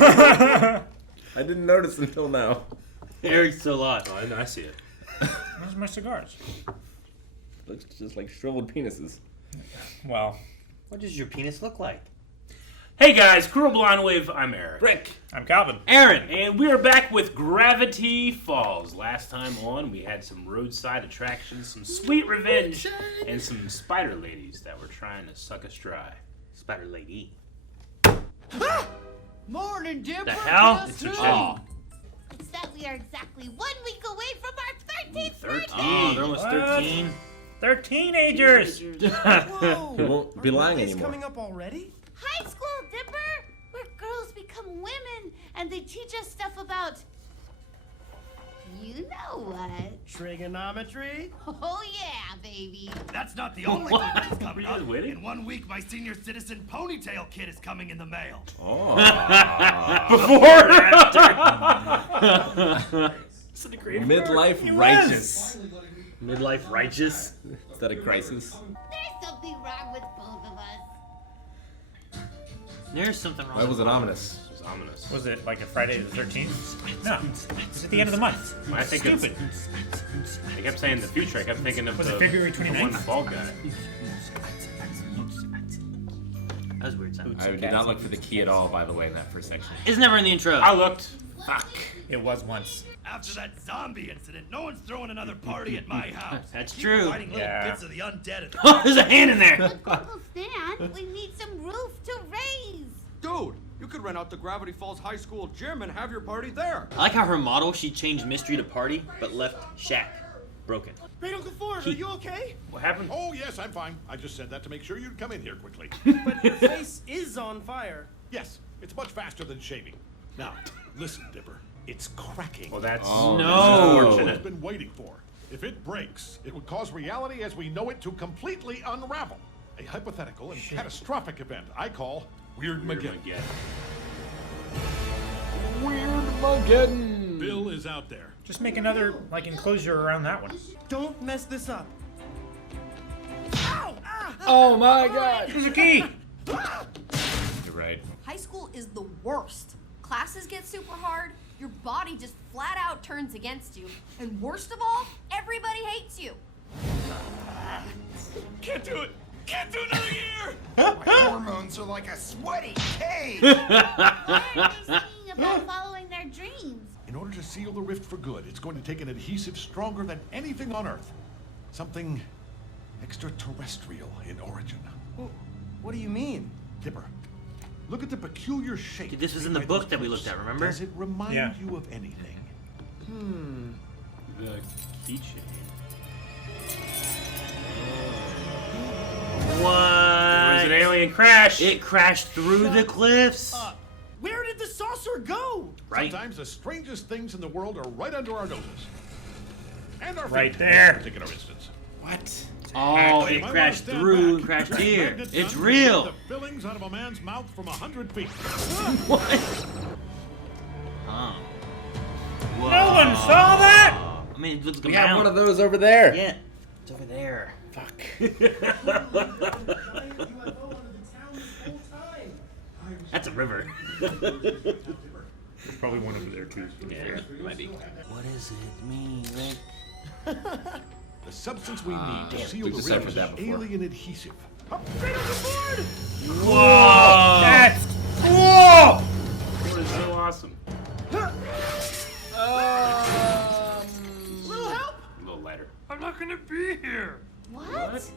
I didn't notice until now. Eric's so lost. Oh, I see it. Where's my cigars? Looks just like shriveled penises. Well, What does your penis look like? Hey guys, Cruel Blonde Wave, I'm Eric. Rick! I'm Calvin. Aaron! And we are back with Gravity Falls. Last time on, we had some roadside attractions, some sweet revenge, and some spider ladies that were trying to suck us dry. Spider lady. Morning, Dipper. The hell? Guess It's who? a Oh. It's that we are exactly 1 week away from our 13th 13. birthday. Oh, they're almost What? 13. They're teenagers. Whoa. You won't be lying Birthday's anymore. coming up already? High school, Dipper, where girls become women and they teach us stuff about, you know what? Trigonometry? Oh yeah, baby. That's not the only thing that's coming Are you up. guys waiting? In 1 week, my senior citizen ponytail kit is coming in the mail. Oh. Before or after? Midlife righteous. Midlife righteous. Is that a crisis? There's something wrong with both of us. There's something wrong. Why was it ominous? It was ominous. Was it like a Friday the 13th? No. It's at the end of the month. I think it's- Stupid. I kept saying the future. I kept thinking of Was the, it February the 29th? one bald guy. That was weird sound. I did not look for the key at all, by the way, in that first section. It's never in the intro. I looked. Fuck. It was once. After that zombie incident, no one's throwing another party at my house. That's Keep true. Finding little Yeah. bits of the undead at the Oh, there's a hand in there. Uncle Stan, we need some roof to raise. Dude, you could rent out the Gravity Falls High School gym and have your party there. I like how her model, she changed mystery to party, but left shack broken. Great Uncle Ford, are you okay? What happened? Oh, yes, I'm fine. I just said that to make sure you'd come in here quickly. But your face is on fire. Yes, it's much faster than shaving. Now, listen, Dipper. It's cracking. Well, that's Oh, No. I've unfortunate. been waiting for. If it breaks, it would cause reality as we know it to completely unravel. A hypothetical and catastrophic event I call Weird Mageddon. Weirdmageddon. Bill is out there. Just make another, like, enclosure around that one. Don't mess this up. Ow! Ah! Oh my god. There's a key. You're right. High school is the worst. Classes get super hard, your body just flat out turns against you. And worst of all, everybody hates you. Can't do it. Can't do another year. My hormones are like a sweaty cave. Why are they singing about following their dreams? In order to seal the rift for good, it's going to take an adhesive stronger than anything on Earth. Something extraterrestrial in origin. What do you mean? Dipper, look at the peculiar shape. Dude, this was in the made by book those that we cliffs. looked at, remember? Does it remind Yeah. you of anything? The keychain. There was What? an alien crash. It crashed through the cliffs. Where did the saucer go? Right. Sometimes the strangest things in the world are right under our noses. And our Right feet, there. in this particular instance. What? Oh, Actually, it if I crashed wanna stand through back, and crashed that here. magnet It's gun real. can the fillings out of a man's mouth from 100 feet. What? Huh. Whoa. No one saw that? I mean, it looks like a We have mound. one of those over there. Yeah, it's over there. Fuck. That's a river. There's probably one over there, too. Yeah, it might be. What does it mean, Rick? The substance we need to damn, seal we've the deciphered rift is that before. alien adhesive. Whoa! That's cool! What is so awesome? Little help? A little lighter. I'm not gonna be here. What?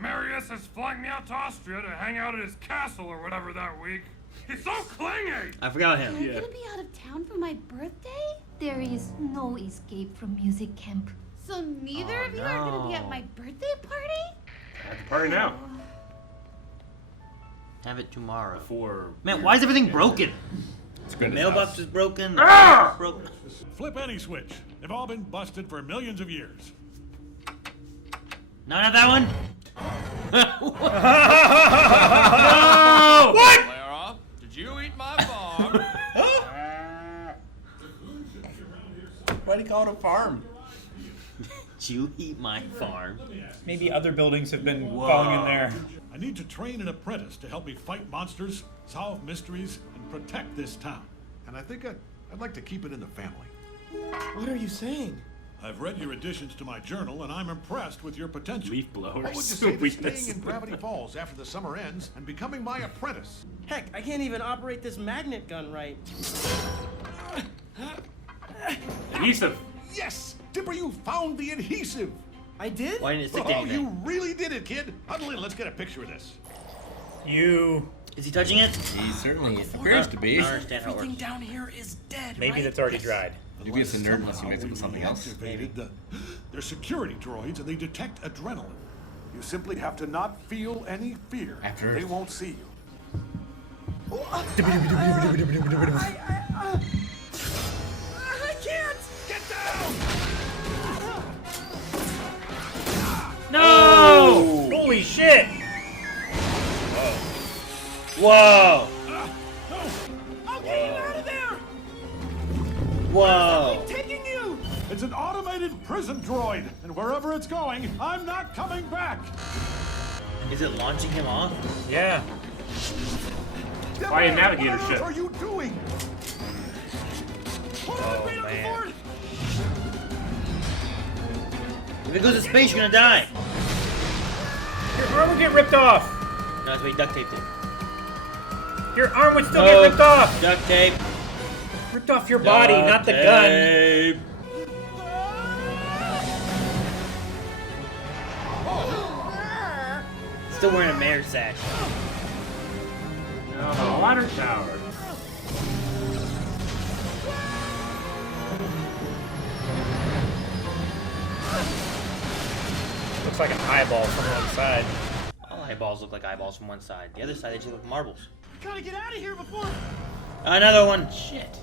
Marius flying me out to Austria to hang out at his castle or whatever that week. He's so clingy. I forgot Am him. I gonna be out of town for my birthday? There is no escape from music camp. So neither of you are gonna be at my birthday party? Have the party now. Have it tomorrow. Before. Man, why is everything broken? It's The good. mailbox is broken. The Ah! mailbox is broken. Flip any switch. They've all been busted for millions of years. Not that one? No! What? Clara, did you eat my farm? Why do you call it a farm? Did you eat my farm? Maybe other buildings have been falling in there. I need to train an apprentice to help me fight monsters, solve mysteries, and protect this town. and I think I'd like to keep it in the family. What are you saying? I've read your additions to my journal, and I'm impressed with your potential. Leaf blowers. What would you say to staying in Gravity Falls after the summer ends and becoming my apprentice? Heck, I can't even operate this magnet gun right. Adhesive. Yes! Dipper, you found the adhesive! I did? Why didn't it stick to Oh, anything? you really did it, kid! Huddle in, let's get a picture of this. Is he touching it? He certainly appears to be. I don't understand how it Everything works. down here is dead, Maybe right? that's already dried. You guess a nerd unless you mix it with something else. They're security droids, and they detect adrenaline. You simply have to not feel any fear. After They won't see you. I can't! Get down! No! Holy shit! Whoa! I'll get you out of there! Whoa! Taking you! It's an automated prison droid, and wherever it's going, I'm not coming back! Is it launching him off? Yeah. Why a navigator What ship? are you doing? Oh, man. If it goes to space, you're gonna die. Your arm would get ripped off. No, that's why he duct taped it. Your arm would still get ripped off. Duct tape. Ripped off your body, not the gun. Tape. Still wearing a mayor's sash. No, the water tower. Looks like an eyeball from one side. All eyeballs look like eyeballs from one side. The other side, they just look like marbles. Gotta get out of here before... Another one. Shit.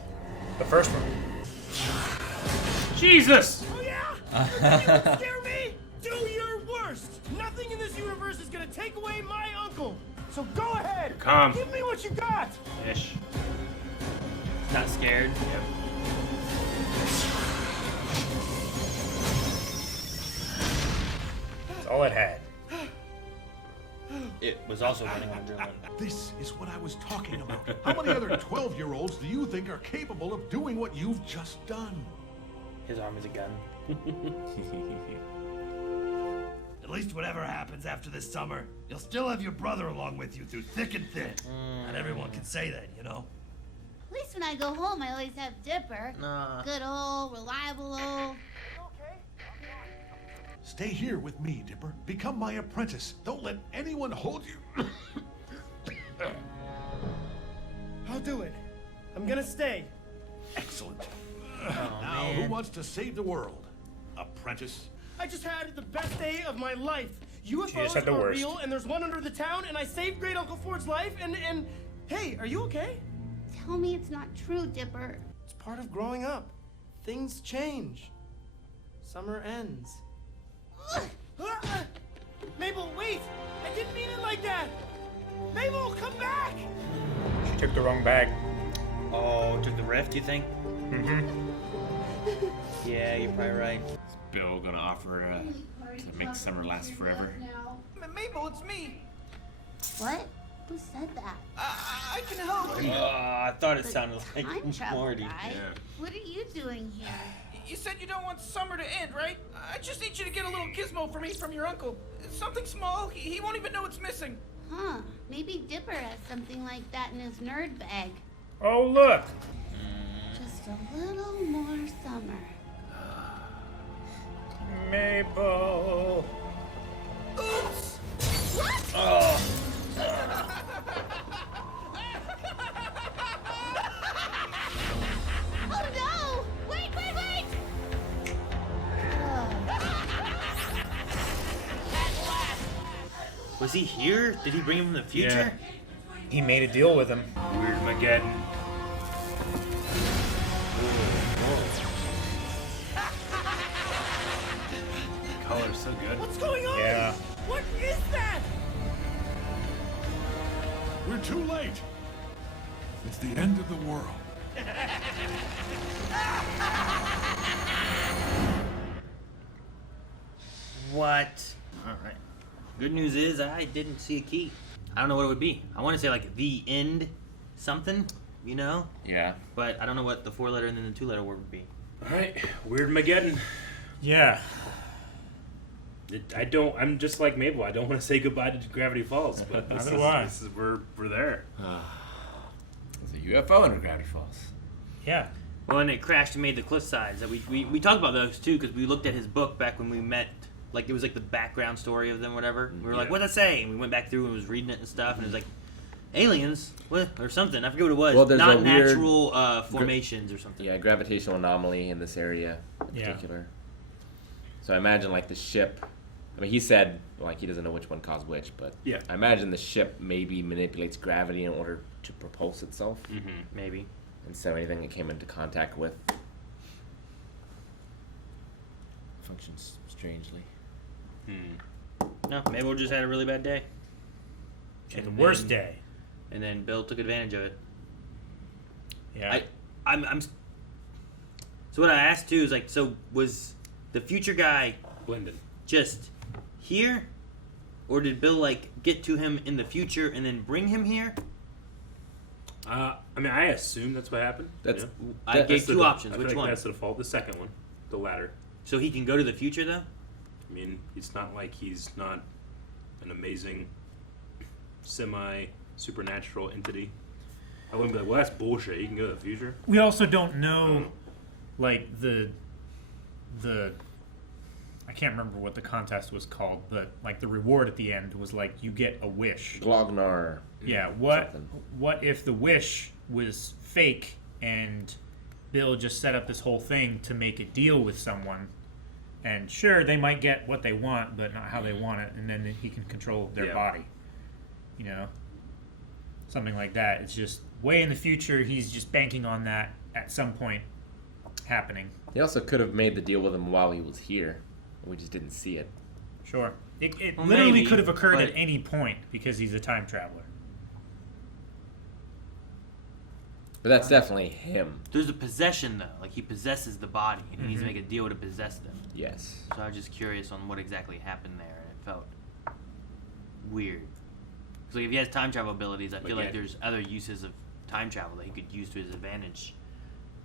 The first one. Jesus! Oh yeah? You won't scare me? Do your worst! Nothing in this universe is gonna take away my uncle! So go ahead! Calm. Give me what you got! Ish. Not scared. Yep. That's all it had. It was also running on adrenaline. This is what I was talking about. How many other 12-year-olds do you think are capable of doing what you've just done? His arm is a gun. At least whatever happens after this summer, you'll still have your brother along with you through thick and thin. Not everyone can say that, you know? At least when I go home, I always have Dipper. Nah. Good old, reliable old. Stay here with me, Dipper. Become my apprentice. Don't let anyone hold you. I'll do it. I'm gonna stay. Excellent. Oh, Now, man. who wants to save the world? Apprentice? I just had the best day of my life. just UFOs had the are worst. real, and there's one under the town, and I saved Great Uncle Ford's life, and hey, are you okay? Tell me it's not true, Dipper. It's part of growing up. Things change. Summer ends. Mabel, wait! I didn't mean it like that! Mabel, come back! She took the wrong bag. Oh, took the rift, you think? Mm-hmm. Yeah, you're probably right. Is Bill gonna offer to make summer last forever? Mabel, it's me. What? Who said that? I can help. I thought it sounded like Time travel Marty. guy. Yeah. What are you doing here? You said you don't want summer to end, right? I just need you to get a little gizmo for me from your uncle. Something small. He won't even know it's missing. Huh? Maybe Dipper has something like that in his nerd bag. Oh, look. Just a little more summer. Mabel. Oops! What? Oh. Oh no! Wait! Was he here? Did he bring him from the future? He made a deal with him. Weird Mageddon. Color's so good. What's going on? Yeah. What is that? We're too late. It's the end of the world. What? Alright. Good news is I didn't see a key. I don't know what it would be. I want to say like the end something. you know? Yeah. But I don't know what the 4-letter and then the 2-letter word would be. All right, Weirdmageddon. Yeah. I'm just like Mabel. I don't want to say goodbye to Gravity Falls, but this is we're there. There's a UFO under Gravity Falls. Yeah. Well, and it crashed and made the cliff sides. We talked about those too because we looked at his book back when we met. Like it was like the background story of them, whatever. We were like, "What'd that say?" And we went back through and was reading it and stuff, and it was like aliens, what or something. I forget what it was. Well, there's not a weird natural formations or something. Yeah, gravitational anomaly in this area in particular. So I imagine like the ship. I mean, he said like he doesn't know which one caused which, but yeah, I imagine the ship maybe manipulates gravity in order to propulse itself. Mm-hmm. Maybe. Instead of anything it came into contact with. Functions strangely. No, Mabel just had a really bad day. She had the worst day. And then Bill took advantage of it. Yeah. I'm. So what I asked too is like, so was the future guy Blended just here, or did Bill like get to him in the future and then bring him here? I mean, I assume that's what happened. I gave two options. I Which feel like one? That's the default. The second one, the latter. So he can go to the future though. I mean, it's not like he's not an amazing semi-supernatural entity. I wouldn't be like, well, that's bullshit. You can go to the future. We also don't know, like, the I can't remember what the contest was called, but, like, the reward at the end was, like, you get a wish. Glognar. Yeah, what if the wish was fake and Bill just set up this whole thing to make a deal with someone? And sure, they might get what they want, but not how they want it, and then he can control their body. You know? Something like that. It's just way in the future, he's just banking on that at some point happening. He also could have made the deal with him while he was here. We just didn't see it. Sure. It Well, literally maybe, could have occurred but- at any point because he's a time traveler. But that's definitely him. There's a possession though, like he possesses the body, and he needs to make a deal to possess them. Yes. So I was just curious on what exactly happened there, and it felt weird. Because like if he has time travel abilities, I feel like there's other uses of time travel that he could use to his advantage,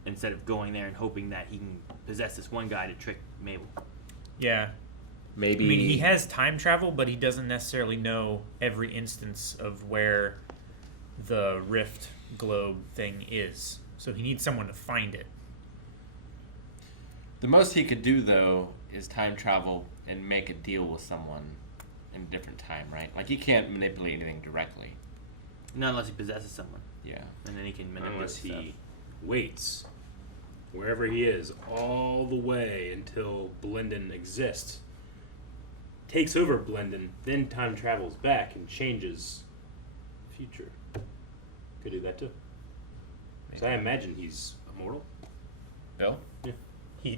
instead of going there and hoping that he can possess this one guy to trick Mabel. Yeah. Maybe. I mean, he has time travel, but he doesn't necessarily know every instance of where the rift globe thing is. So he needs someone to find it. The most he could do, though, is time travel and make a deal with someone in a different time, right? Like, he can't manipulate anything directly. Not unless he possesses someone. Yeah. And then he can manipulate Unless stuff. he waits wherever he is all the way until Blendon exists. Takes over Blendon, then time travels back and changes future. Could do that too. So I imagine he's immortal. Bill? Yeah.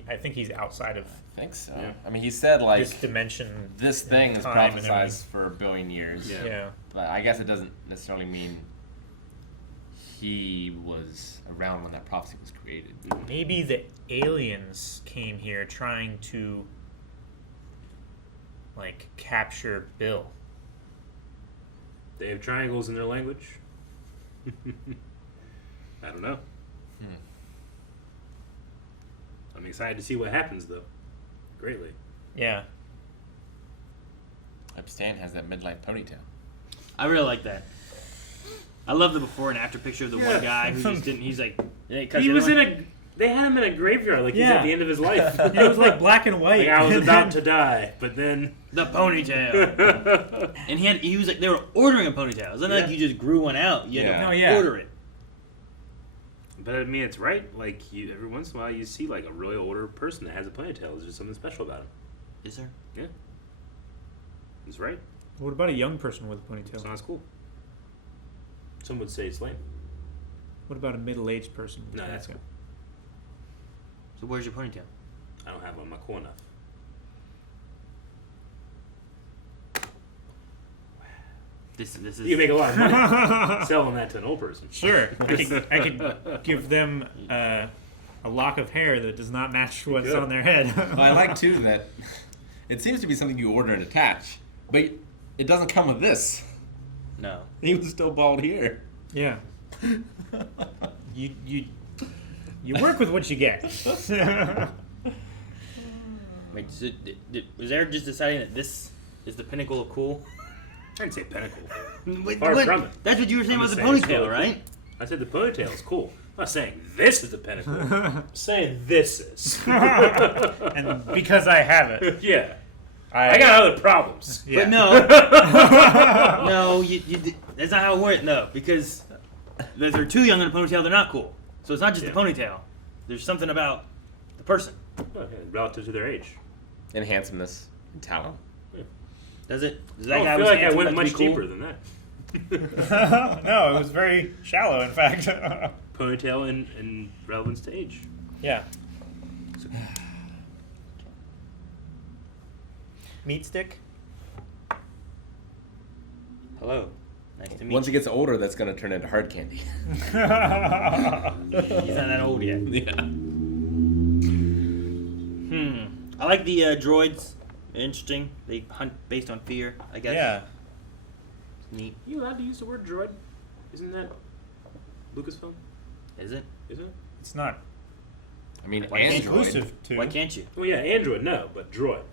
I think he's outside of I think so. Yeah. I mean, he said, like, this dimension. this thing is time and prophesized for 1 billion years. Yeah. But I guess it doesn't necessarily mean he was around when that prophecy was created. Maybe the aliens came here trying to, like, capture Bill. They have triangles in their language. I don't know. I'm excited to see what happens, though. Greatly. Yeah. Epstein has that midlife ponytail. I really like that. I love the before and after picture of the Yeah. one guy who just didn't. He's like, He was in a. They had him in a graveyard, like he's at the end of his life. It was like black and white. Like, I was about to die, but then the ponytail. And he was like, they were ordering a ponytail. It's not like you just grew one out. You had to order it. But I mean, it's right. Like every once in a while, you see like a really older person that has a ponytail. There's just something special about him. Is there? Yeah. He's right. What about a young person with a ponytail? It's not as cool. Some would say it's lame. What about a middle-aged person? with No, a that's ponytail? cool. So where's your ponytail? I don't have one. I'm not cool enough. This is. You can make a lot of money selling that to an old person. Sure. I could give them a lock of hair that does not match what's on their head. Well, I like, too, that it seems to be something you order and attach, but it doesn't come with this. No. He was still bald here. Yeah. You work with what you get. Wait, so was Eric just deciding that this is the pinnacle of cool? I didn't say pinnacle. Far from it. That's what you were saying about the ponytail, right? I said the ponytail is cool. I'm not saying this is the pinnacle. I'm saying this is. And because I have it. Yeah. I got other problems. Yeah. But no. No, that's not how it works, no. Because if they're too young in a ponytail, they're not cool. So it's not just the ponytail. There's something about the person. Relative to their age. And handsomeness and talent. Does it? Does that I feel like I went much deeper than that. No, it was very shallow, in fact. Ponytail and relevance to age. Yeah. Meat stick? Hello. Nice to meet Once you. he gets older, that's going to turn into hard candy. He's not that old yet. Yeah. I like the droids. Interesting. They hunt based on fear, I guess. Yeah. Neat. You allowed to use the word droid? Isn't that Lucasfilm? Is it? Is it? It's not. I mean, Why can't Android. you? Why can't you? Well, yeah, Android, no, but droid.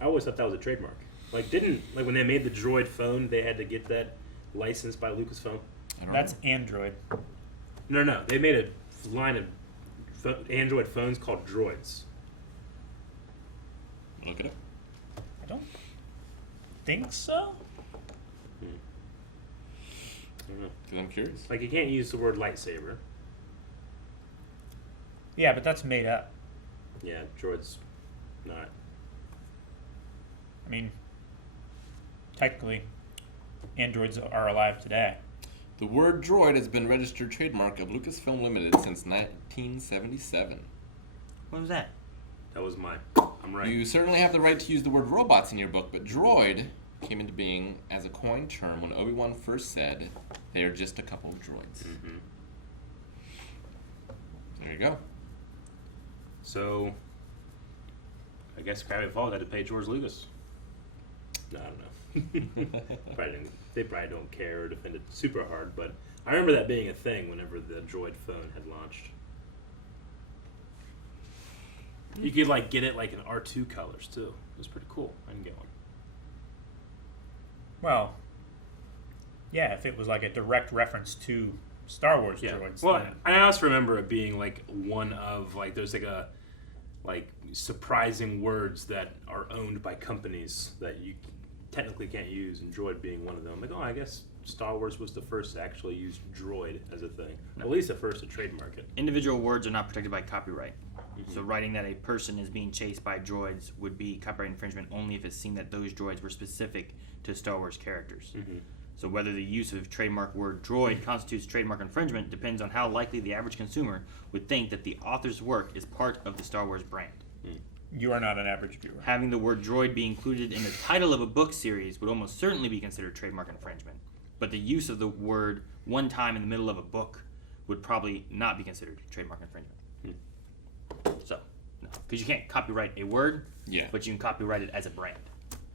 I always thought that was a trademark. Like when they made the droid phone, they had to get that licensed by Lucasfilm? That's Android. No. They made a line of Android phones called droids. Look it up. I don't think so. I don't know. Because I'm curious. Like, you can't use the word lightsaber. Yeah, but that's made up. Yeah, droid's not. I mean, technically, androids are alive today. The word droid has been registered trademark of Lucasfilm Limited since 1977. When was that? That was mine. I'm right. You certainly have the right to use the word robots in your book, but droid came into being as a coined term when Obi-Wan first said they are just a couple of droids. Mm-hmm. There you go. So, I guess Gravity Falls had to pay George Lucas. No, I don't know. They probably don't care or defend it super hard, but I remember that being a thing whenever the droid phone had launched. You could get it in R2 colors too. It was pretty cool. I didn't get one. Well, yeah, if it was like a direct reference to Star Wars droids. Well, then- I also remember it being one of there's surprising words that are owned by companies that you technically can't use, and droid being one of them. I guess Star Wars was the first to actually use droid as a thing. At least the first to trademark it. Individual words are not protected by copyright. So writing that a person is being chased by droids would be copyright infringement only if it seemed that those droids were specific to Star Wars characters. So whether the use of trademark word droid constitutes trademark infringement depends on how likely the average consumer would think that the author's work is part of the Star Wars brand. You are not an average viewer. Having the word droid be included in the title of a book series would almost certainly be considered trademark infringement. But the use of the word one time in the middle of a book would probably not be considered trademark infringement. So, no. Because you can't copyright a word, but you can copyright it as a brand.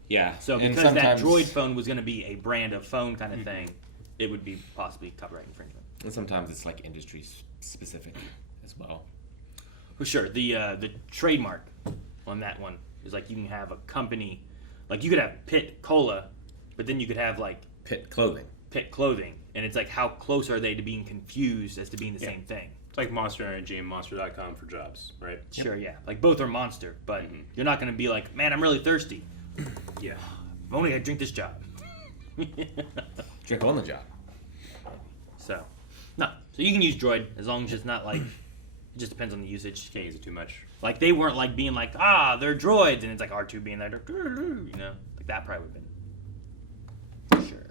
Yeah. So because that droid phone was going to be a brand of phone kind of thing, it would be possibly copyright infringement. And sometimes it's industry specific as well. For sure. The trademark on that one is you can have a company, you could have Pitt Cola, but then you could have Pitt Clothing. Pitt Clothing, and it's how close are they to being confused as to being the same thing? It's like Monster Energy and Monster.com for jobs, right? Sure, yeah. Both are Monster, but you're not going to be man, I'm really thirsty. Yeah. If only I drink this job. Drink on the job. So, no. So you can use droid as long as it's not it just depends on the usage. Can't use it too much. They weren't being they're droids, and it's R2 being there, you know? That probably would have been. Sure.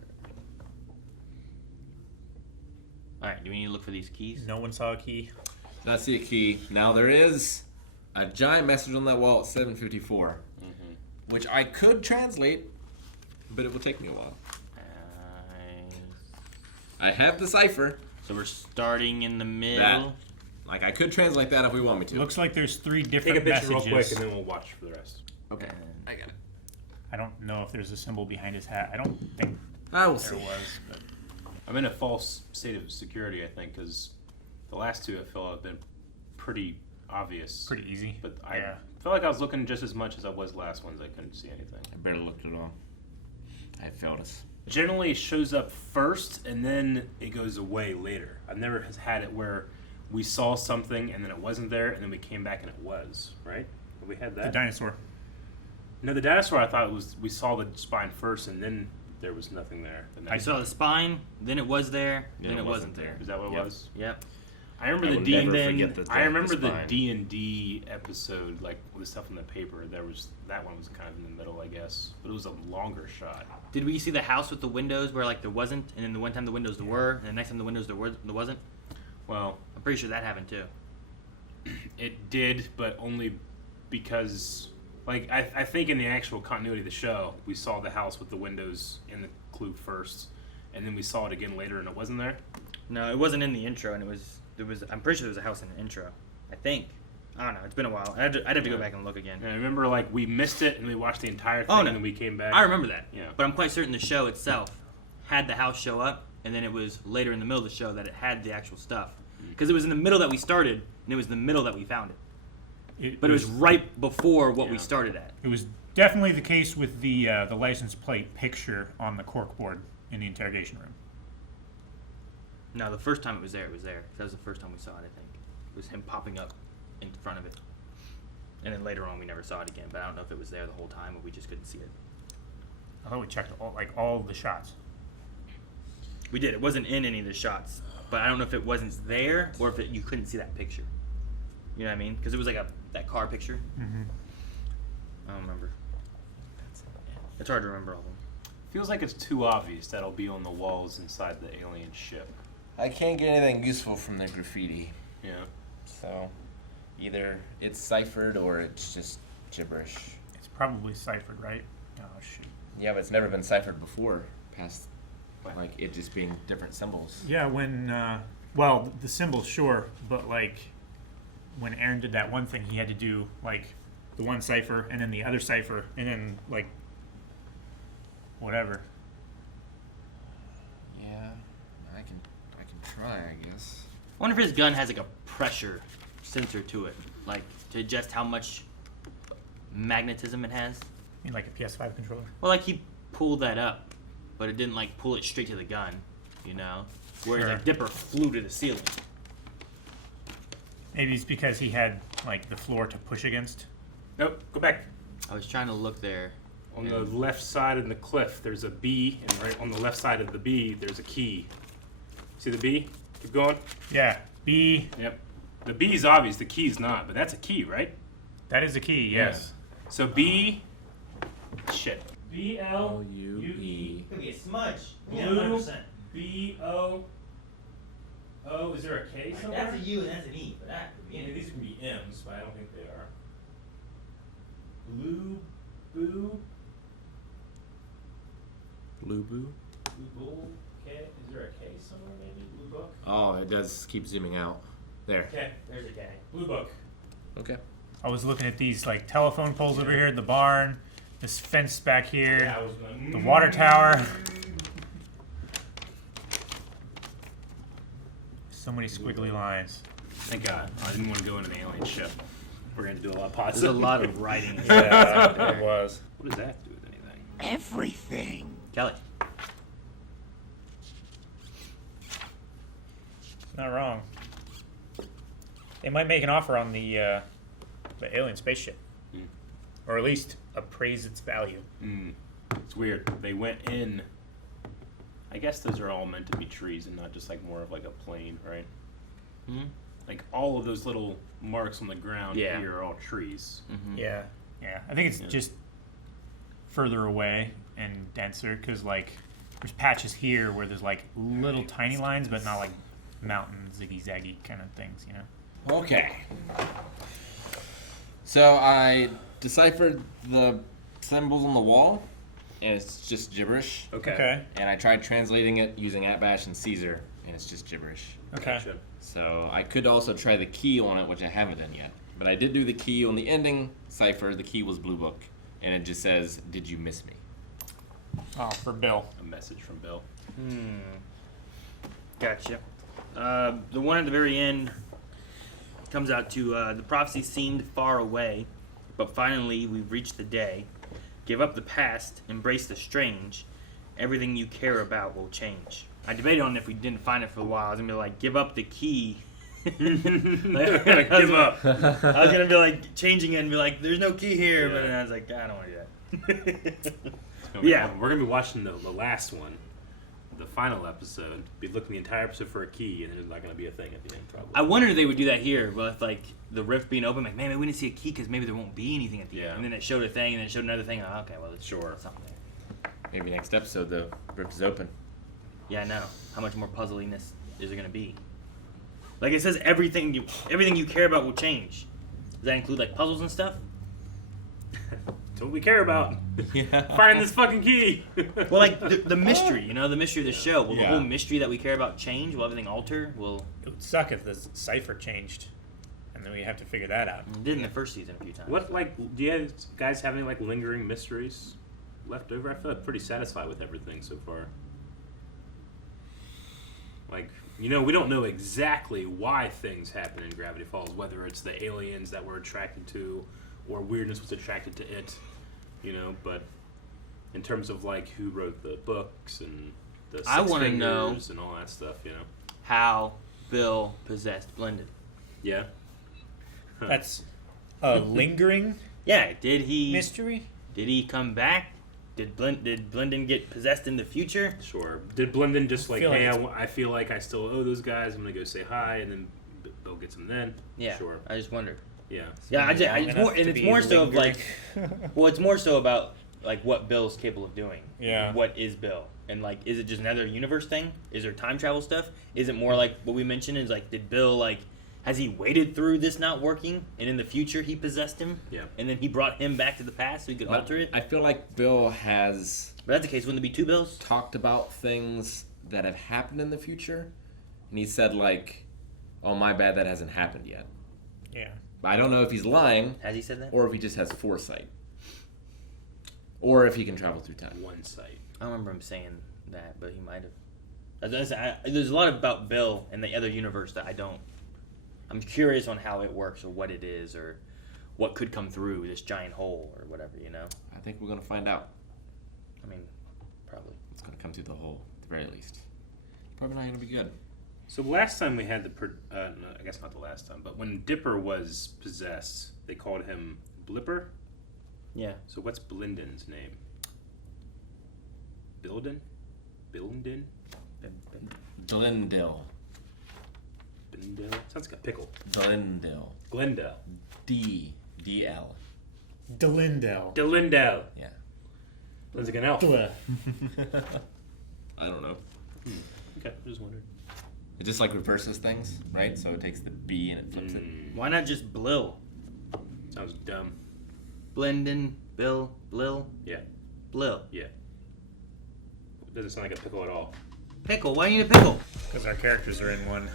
Alright, do we need to look for these keys? No one saw a key. Not see a key. Now there is a giant message on that wall at 7:54, which I could translate, but it will take me a while. I have the cipher. So we're starting in the middle. That. I could translate that if we want me to. Looks like there's 3 different Take a picture messages. real quick and then we'll watch for the rest. Okay, I got it. I don't know if there's a symbol behind his hat. I don't think I will there see. was. But I'm in a false state of security, I think, because The last two I feel have been pretty obvious. Pretty easy. But I felt like I was looking just as much as I was last ones. I couldn't see anything. I barely looked at all. I failed us. Generally, it shows up first and then it goes away later. I've never had it where we saw something and then it wasn't there and then we came back and it was, right? Have we had that? The dinosaur. No, the dinosaur, I thought it was we saw the spine first and then there was nothing there. I saw the spine, then it was there, then it wasn't there. Is that what it was? Yep. I remember I the will never forget the spine. D&D episode, like with the stuff in the paper. That one was kind of in the middle, I guess, but it was a longer shot. Did we see the house with the windows where like there wasn't, and then the one time the windows there were, and the next time the windows there wasn't? Well, I'm pretty sure that happened too. It did, but only because, like, I think in the actual continuity of the show, we saw the house with the windows in the clue first, and then we saw it again later, and it wasn't there. No, it wasn't in the intro, and it was. I'm pretty sure there was a house in the intro. I think. I don't know. It's been a while. I'd have to go back and look again. And I remember, like, we missed it, and we watched the entire thing, no. and then we came back. I remember that. Yeah. But I'm quite certain the show itself had the house show up, and then it was later in the middle of the show that it had the actual stuff. Because it was in the middle that we started, and it was in the middle that we found it. But it was right before what we started at. It was definitely the case with the license plate picture on the corkboard in the interrogation room. No, the first time it was there. That was the first time we saw it, I think. It was him popping up in front of it. And then later on, we never saw it again. But I don't know if it was there the whole time or we just couldn't see it. I thought we checked all the shots. We did. It wasn't in any of the shots. But I don't know if it wasn't there or if you couldn't see that picture. You know what I mean? Because it was like that car picture. Mm-hmm. I don't remember. It's hard to remember all of them. Feels like it's too obvious that it'll be on the walls inside the alien ship. I can't get anything useful from the graffiti. Yeah. So, either it's ciphered or it's just gibberish. It's probably ciphered, right? Oh, shoot. Yeah, but it's never been ciphered before, past, like, it just being different symbols. Yeah, when, well, the symbols, sure, but, like, when Aaron did that one thing, he had to do, like, the one cipher and then the other cipher and then, like, whatever. Yeah, I can try, I guess. I wonder if his gun has like a pressure sensor to it, like to adjust how much magnetism it has. You mean like a PS5 controller? Well, like he pulled that up, but it didn't like pull it straight to the gun, you know? Whereas Sure. like Dipper flew to the ceiling. Maybe it's because he had, like, the floor to push against. Nope, go back. I was trying to look there. On the left side of the cliff, there's a B, and right on the left side of the B, there's a key. See the B? Keep going. Yeah, B. Yep. The B's obvious, the key's not, but that's a key, right? That is a key, yes. Yeah. So B, shit. B-L-U-E. Could be a smudge. Blue. B-O. Oh, is there a K somewhere? That's a U and that's an E, but that could be Yeah, these can be M's, but I don't think they are. Blue. Boo. Blue Boo? Blue Bull. K. Is there a K somewhere maybe? Blue Book? Oh, it does keep zooming out. There. Okay, there's a K. Blue Book. Okay. I was looking at these like telephone poles over here in the barn, this fence back here, Yeah, I was the water tower. So many squiggly lines. Thank God. I didn't want to go into the alien ship. We're going to do a lot of pods. There's a lot of writing. Yeah, it was. What does that have to do with anything? Everything. Kelly. Not wrong. They might make an offer on the alien spaceship, or at least appraise its value. It's weird. They went in. I guess those are all meant to be trees and not just like more of like a plane, right? Like all of those little marks on the ground here are all trees. Yeah, yeah. I think it's just further away and denser because like there's patches here where there's like little tiny lines, but not like mountain ziggy zaggy kind of things, you know. Okay. So I deciphered the symbols on the wall, and it's just gibberish. Okay. And I tried translating it using @bash and Caesar, and it's just gibberish. Okay. Gotcha. So I could also try the key on it, which I haven't done yet. But I did do the key on the ending cipher. The key was Blue Book, and it just says, "Did you miss me?" Oh, for Bill. A message from Bill. Gotcha. The one at the very end comes out to the prophecy seemed far away, but finally we've reached the day. Give up the past, embrace the strange. Everything you care about will change. I debated on if we didn't find it for a while. I was gonna be like, give up the key. Give up. I was gonna be like changing it and be like, there's no key here, but then I was like, I don't want to do that. Yeah, we're gonna be watching the last one, the final episode. Be looking the entire episode for a key, and there's not gonna be a thing at the end. Probably. I wondered if they would do that here, with like the rift being open. Like, man, maybe we didn't see a key because maybe there won't be anything at the end. And then it showed a thing, and then it showed another thing. Oh, okay, well, it's something there. Maybe next episode the rift is open. Yeah, I know. How much more puzzliness is there gonna be? Like it says, everything you care about will change. Does that include like puzzles and stuff? That's what we care about. Find this fucking key. Well, like the mystery, the mystery of the show. Will the whole mystery that we care about change? Will everything alter? It would suck if the cipher changed, and then we have to figure that out. It did in the first season a few times. What do you guys have any lingering mysteries left over? I feel like pretty satisfied with everything so far. We don't know exactly why things happen in Gravity Falls, whether it's the aliens that we're attracted to or weirdness was attracted to it, but in terms of who wrote the books and the I want to know and all that stuff, how Bill possessed Blendon. Yeah. That's a lingering Yeah, did he mystery? Did he come back? Did Blendon get possessed in the future? Sure. Did Blendon just hey, I feel like I still owe those guys, I'm gonna go say hi, and then Bill gets him then? Yeah. Sure. I just wondered. Yeah. Yeah, it's more so of it's more so about what Bill's capable of doing. Yeah. What is Bill? And is it just another universe thing? Is there time travel stuff? Is it more like what we mentioned? Is did Bill has he waited through this not working, and in the future he possessed him? Yeah. And then he brought him back to the past so he could alter it? I feel like Bill has. But that's the case. Wouldn't there be two Bills? Talked about things that have happened in the future, and he said "Oh, my bad, that hasn't happened yet." Yeah. But I don't know if he's lying. Has he said that? Or if he just has foresight. Or if he can travel through time. One sight. I don't remember him saying that, but he might have. There's a lot about Bill and the other universe that I don't. I'm curious on how it works or what it is or what could come through this giant hole or whatever, I think we're going to find out. I mean, probably. It's going to come through the hole, at the very least. Probably not going to be good. So last time we had no, I guess not the last time, but when Dipper was possessed, they called him Blipper? Yeah. So what's Blendon's name? Bildon? Bildon? Glendale. Glendale? Sounds like a pickle. Glendale. Glendale. D-L. Delindale. Delindale. Yeah. Sounds like an elf. I don't know. Okay, just wondered. It just reverses things, right? So it takes the B and it flips it. Why not just Blil? Sounds dumb. Blendon, Bill, Blil? Yeah. Blil. Yeah. Doesn't sound like a pickle at all. Pickle? Why do you need a pickle? Because our characters are in one.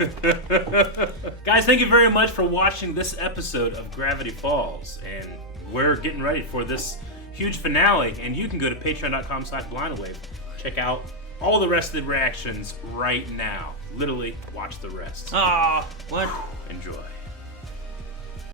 Guys, thank you very much for watching this episode of Gravity Falls. And we're getting ready for this huge finale. And you can go to patreon.com/blindawave. Check out all the rest of the reactions right now. Literally, watch the rest. Ah, what?